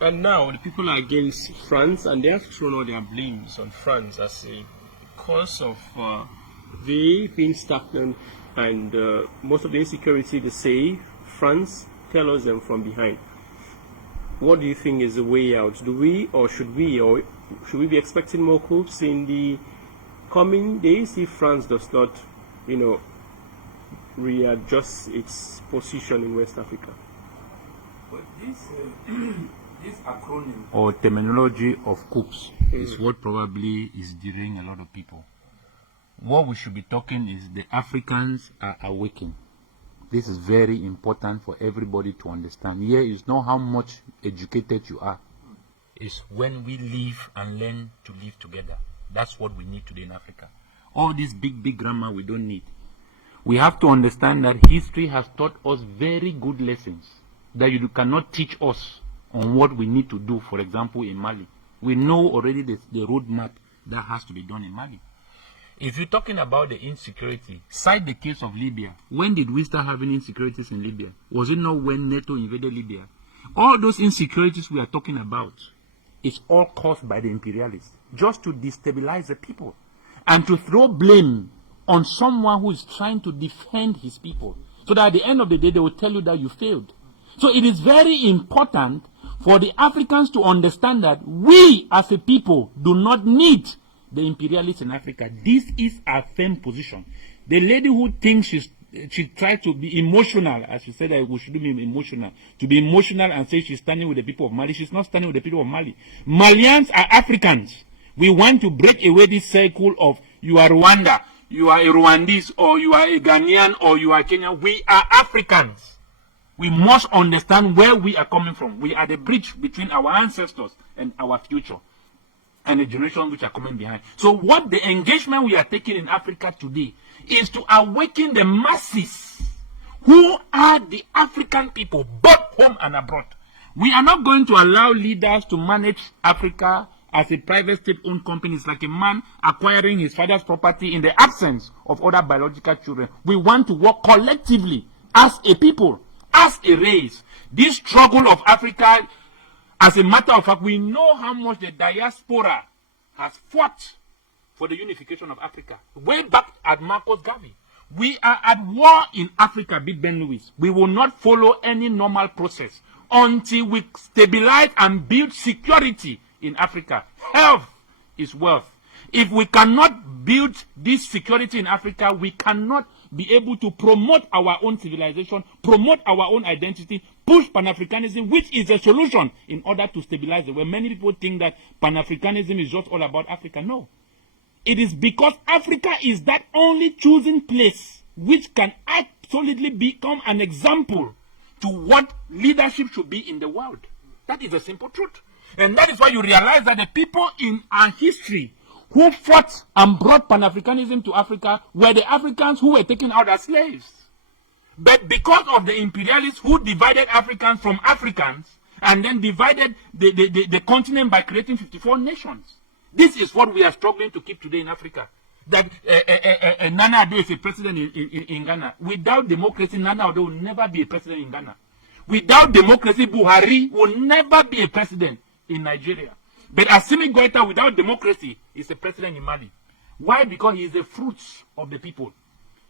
And now the people are against France, and they have thrown all their blames on France as a cause of they being stagnant, and most of the insecurity, they say France tells them from behind. What do you think is the way out? Do we, or should we be expecting more coups in the coming days if France does not, readjust its position in West Africa? But this acronym or terminology of coups is what probably is derailing a lot of people. What we should be talking is the Africans are awakening. This is very important for everybody to understand. Here is not how much educated you are. It's when we live and learn to live together. That's what we need today in Africa. All this big grammar we don't need. We have to understand that history has taught us very good lessons that you cannot teach us on what we need to do, for example, in Mali. We know already the roadmap that has to be done in Mali. If you're talking about the insecurity, cite the case of Libya. When did we start having insecurities in Libya? Was it not when NATO invaded Libya? All those insecurities we are talking about is all caused by the imperialists, just to destabilize the people and to throw blame on someone who is trying to defend his people. So that at the end of the day, they will tell you that you failed. So it is very important for the Africans to understand that we as a people do not need the imperialists in Africa. This is our firm position. The lady who thinks she tried to be emotional, as she said that we should be emotional, to be emotional and say she's standing with the people of Mali. She's not standing with the people of Mali. Malians are Africans. We want to break away this cycle of you are Rwanda, you are a Rwandese, or you are a Ghanaian, or you are Kenyan. We are Africans. We must understand where we are coming from. We are the bridge between our ancestors and our future, and the generations which are coming behind. So what the engagement we are taking in Africa today is to awaken the masses who are the African people, both home and abroad. We are not going to allow leaders to manage Africa as a private state-owned company. It's like a man acquiring his father's property in the absence of other biological children. We want to work collectively as a people, as a race. This struggle of Africa, as a matter of fact, we know how much the diaspora has fought for the unification of Africa. Way back at Marcus Garvey. We are at war in Africa, Big Ben Lewis. We will not follow any normal process until we stabilize and build security in Africa. Health is wealth. If we cannot build this security in Africa, we cannot be able to promote our own civilization, promote our own identity, push Pan-Africanism, which is a solution in order to stabilize the world. Many people think that Pan-Africanism is just all about Africa. No. It is because Africa is that only chosen place which can absolutely become an example to what leadership should be in the world. That is a simple truth. And that is why you realize that the people in our history who fought and brought Pan-Africanism to Africa were the Africans who were taken out as slaves. But because of the imperialists who divided Africans from Africans and then divided the continent by creating 54 nations. This is what we are struggling to keep today in Africa. That Nana Addo is a president in Ghana. Without democracy, Nana Addo will never be a president in Ghana. Without democracy, Buhari will never be a president in Nigeria. But Assimi Goïta, without democracy, is a president in Mali. Why? Because he is the fruit of the people.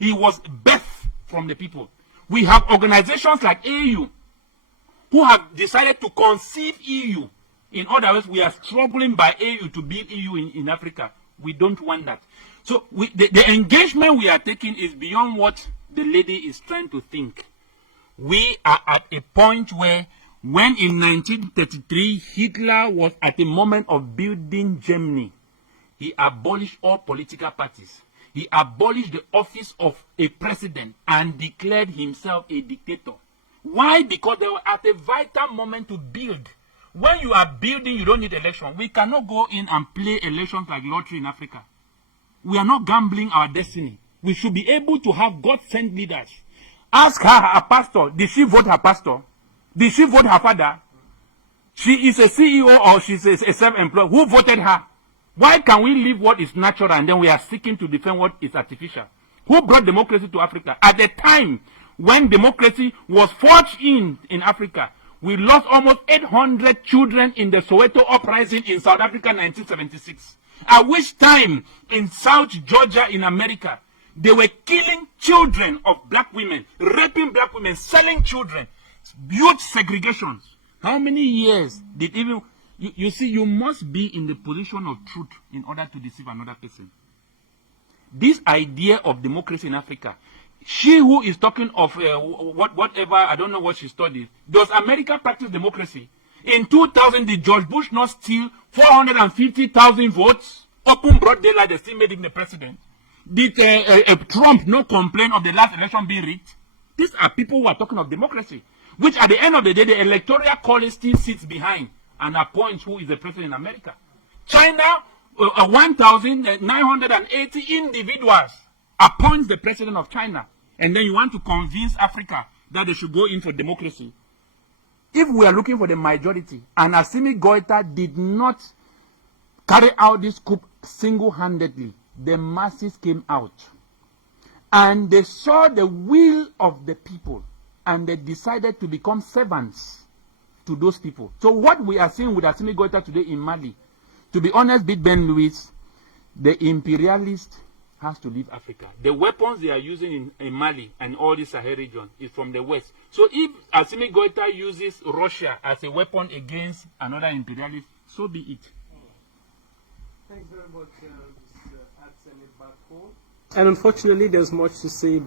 He was birthed from the people. We have organizations like AU who have decided to conceive EU. In other words, we are struggling by AU to build EU in Africa. We don't want that. So the engagement we are taking is beyond what the lady is trying to think. We are at a point where when in 1933 Hitler was at the moment of building Germany, he abolished all political parties. He abolished the office of a president and declared himself a dictator. Why? Because they were at a vital moment to build. When you are building, you don't need election. We cannot go in and play elections like lottery in Africa. We are not gambling our destiny. We should be able to have God-sent leaders. Ask her pastor, did she vote her pastor? Did she vote her father? She is a CEO or she's a self-employed. Who voted her? Why can we leave what is natural and then we are seeking to defend what is artificial? Who brought democracy to Africa? At the time when democracy was forged in Africa, We lost almost 800 children in the Soweto uprising in South Africa in 1976. At which time, in South Georgia in America, they were killing children of black women, raping black women, selling children, huge segregations. How many years did even... You see, you must be in the position of truth in order to deceive another person. This idea of democracy in Africa, she who is talking of whatever, I don't know what she studied, does America practice democracy? In 2000, did George Bush not steal 450,000 votes? Open broad daylight, they still made him the president. Did Trump not complain of the last election being rigged? These are people who are talking of democracy, which at the end of the day, the electoral college still sits behind and appoints who is the president in America. China, 1,980 individuals appoints the president of China. And then you want to convince Africa that they should go in for democracy. If we are looking for the majority, and Assimi Goïta did not carry out this coup single-handedly, the masses came out. And they saw the will of the people, and they decided to become servants to those people. So what we are seeing with Assimi Goïta today in Mali, to be honest, Big Ben Louis, the imperialist has to leave Africa. The weapons they are using in Mali and all the Sahel region is from the West. So if Assimi Goïta uses Russia as a weapon against another imperialist, so be it. Thanks very much, Mr. Atsene Bako. And unfortunately, there's much to say.